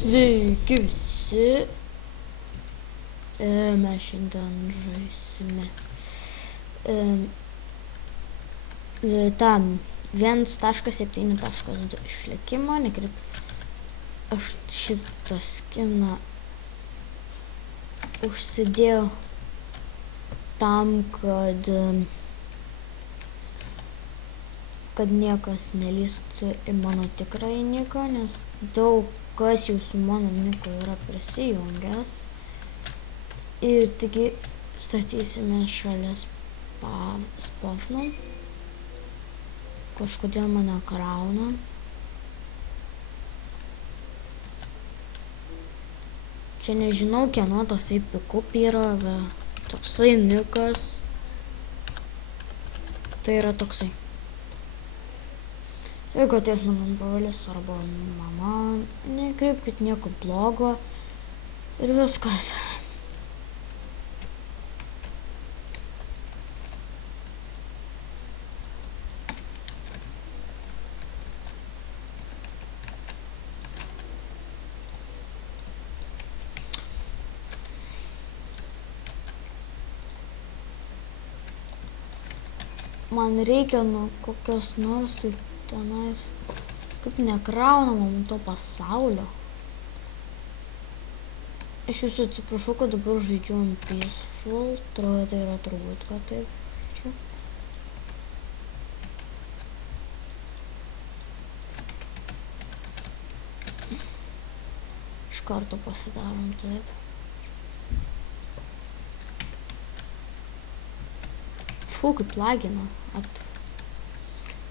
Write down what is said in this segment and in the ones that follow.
Sveiki visi. Mes šiandien žaisime tam 1.7.2 išlikimo. Aš šitą skiną užsidėjau tam, kad niekas nelįstų į mano tikrąjį niką, nes daug kas jau su mano niku yra prisijungęs. Ir taigi statysime šalia spawno. Kažkodėl mane krauna. Čia nežinau, kieno tasai pikup yra, toksai nikas. Tai yra toksai. Jeigu atės mano brolis arba mama, nekreipkit nieko blogo ir viskas. Man reikia nuo kokios nors tenais, kaip nekraunamam to pasaulio. Aš jūsų atsiprašau, kad dabar žaidžiu ant Peaceful, tai yra turbūt, kad taip žaidžiu. Iš karto pasidarom taip. Fū, kaip lagina.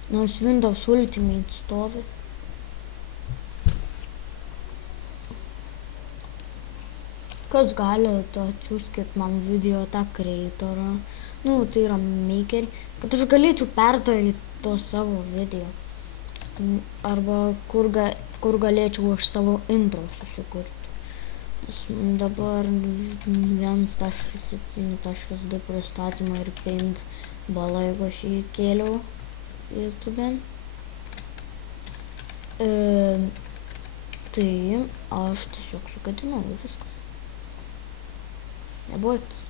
Nors Windows Ultimate stovi. Kas galite, atsiųskit man video tą creatorą, tai yra makerį, kad aš galėčiau perdaryti to savo video. Arba kur galėčiau aš savo intro susikurti. Dabar 1.7.2 pristatymą ir paintballą, jeigu aš jį kėliau YouTube. Tai aš tiesiog sugadinau viskas. Nebaigtas.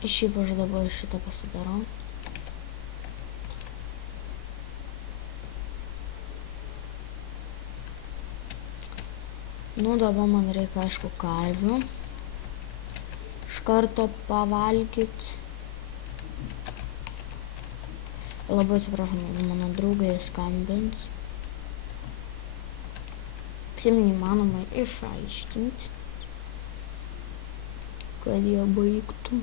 Šiaip aš dabar šitą pasidarau. Dabar man reikia, aišku, karvių. Iš karto pavalgyt. Labai atsiprašau, mano draugai skambins. Visiems neįmanoma išaiškinti, kad jie baigtų.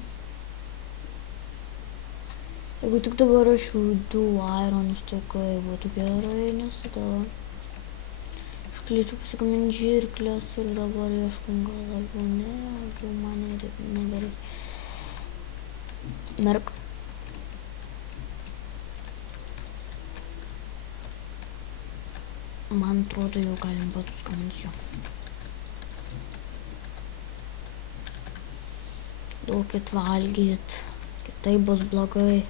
Jeigu tik dabar aš jų 2 ironus, tai kai būtų gerai, nes tada galėčiau pasigaminti žirklės ir dabar ieškom galvų, jau man nebereikia. Merk. Man atrodo, jau galim pasigaminti jo. Duokit valgyt, kitaip bus blogai.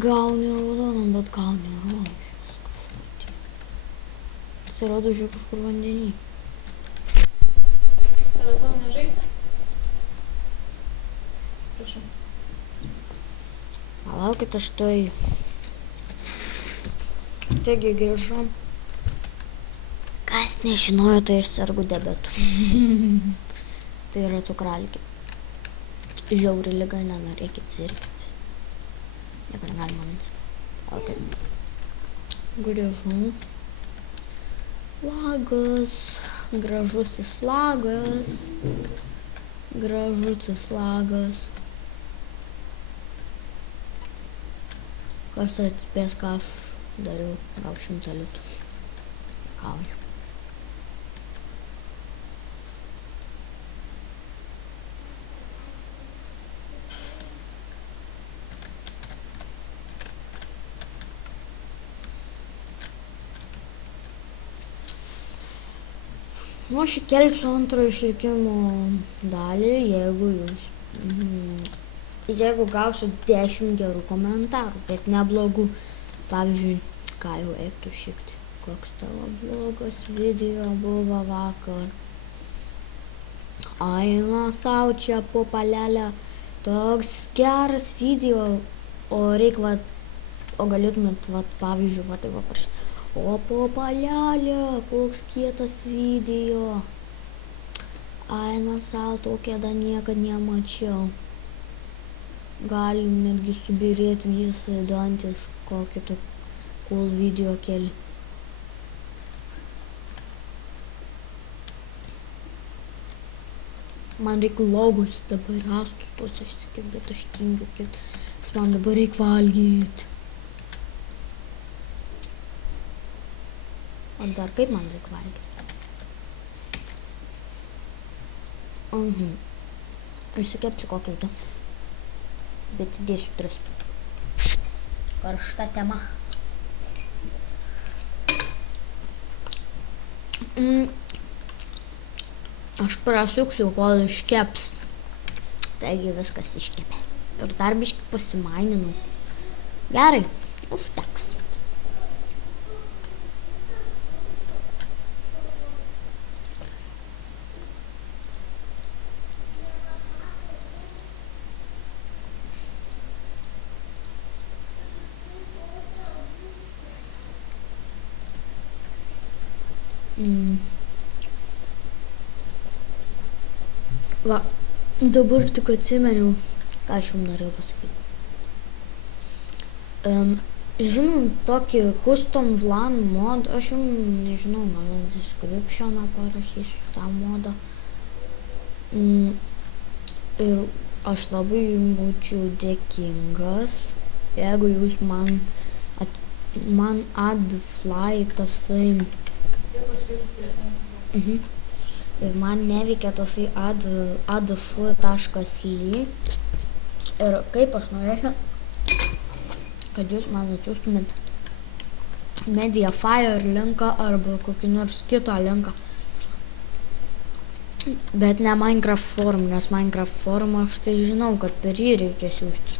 Gauni raudoną, bet gauni rožės kažkur. Atsirado žiūrėk kažkur vandenį. Telefoną nežaisi? Prašau. Palaukit, aš tuoj. Taigi grįžom. Kas nežinojo, tai aš sergu diabetu. Tai yra cukraligė. Žiauri liga, nenorėkit sirgti. Nieko negalima minti. Ok. Grįžau. Lagas. Gražusis lagas. Gražusis lagas. Kas atspės, ką aš dariau, gal 100 litų. Kauju. Nu, aš įkelsiu antrą išlikimo dalį, jeigu gausiu 10 gerų komentarų, bet neblogų. Pavyzdžiui, ką jau eiktų šikti. Koks tavo blogas video buvo vakar. Aina sau čia po palelę. Toks geras video. O galėtumėt, pavyzdžiui, tai parašyti. O po palelę, koks kietas video. Aina sau tokia dar niekad nemačiau. Gali netgi subirėti visai dantis, kokį tu cool video keli. Man reikia logus dabar rastus tuos išsikirti, bet aš tingiu kirti. Man dabar reikia valgyti. O dar kaip man reikia valgyti? Išsikepsiu kokį du. Bet įdėsiu 3. Karšta tema. Aš prasuksiu, kol iškeps. Taigi viskas iškepė. Ir dar biškį pasimaininau. Gerai, užteks. Va, dabar tik atsimeniau, ką aš jums norėjau pasakyti. Žinom, tokį custom VLAN mod, aš jums nežinau, gal descriptioną parašysiu tą modą. Ir aš labai jums būčiau dėkingas, jeigu jūs man adfly tasai. Ir man neveikia tasai adf.ly. Ir kaip aš norėčiau, kad jūs man atsiųstumėt Mediafire linką arba kokį nors kitą linką. Bet ne Minecraft forum, nes Minecraft forum aš tai žinau, kad per jį reikia siųstis.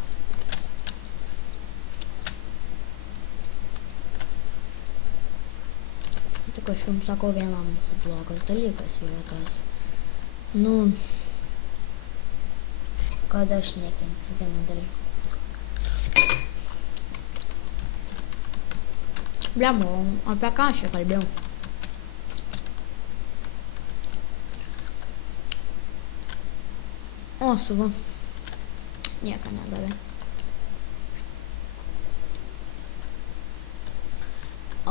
Tik aš jums sakau, vienas blogas dalykas yra tas, kad aš nekenčiu vieną dalyką. Blemo, apie ką aš čia kalbėjau? O, suva. Nieko nedavė.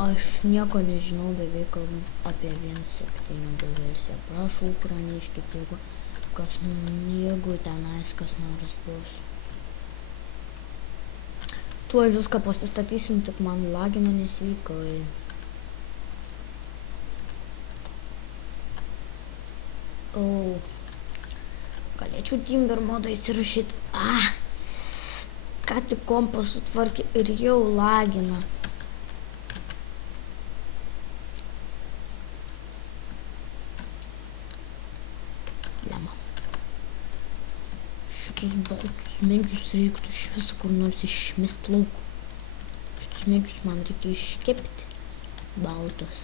Aš nieko nežinau beveik apie 1.7 versiją. Prašau, praneškit, jeigu tenais kas nors bus. Tuoj viską pasistatysim, tik man lagina nesveikai. Galėčiau Timber modą įsirašyti. Ką tik kompą sutvarkė ir jau lagina. Šitus baltus medžius reiktų iš viso kur nors išmest lauk. Šitus medžius man reikia iškepti baltus.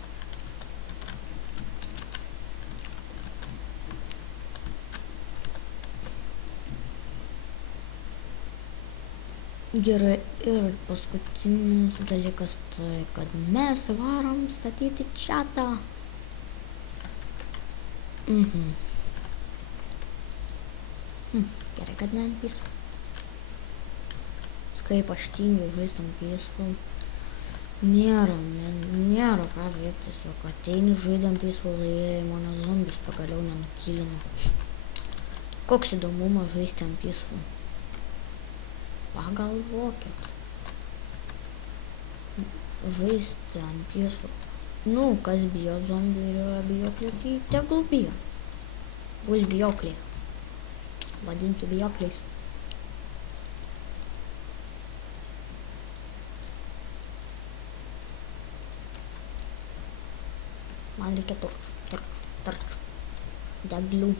Gerai, ir paskutinis dalykas tai, kad mes varom statyti čatą. Gerai, kad ne ant peaceful. Kaip aš tingiu žaisti ant peaceful. Nėra ką veikti, tiesiog ateini žaidė ant peaceful, mano zombis pagaliau nenukilino. Koks įdomumas žaisti ant peaceful? Pagalvokit. Žaisti ant peaceful. Kas bijo zombių ir yra bijokliai, tai tegul bijo. Bus bijokliai. Vadinsiu bijokliais. Man reikia turčių. deglių.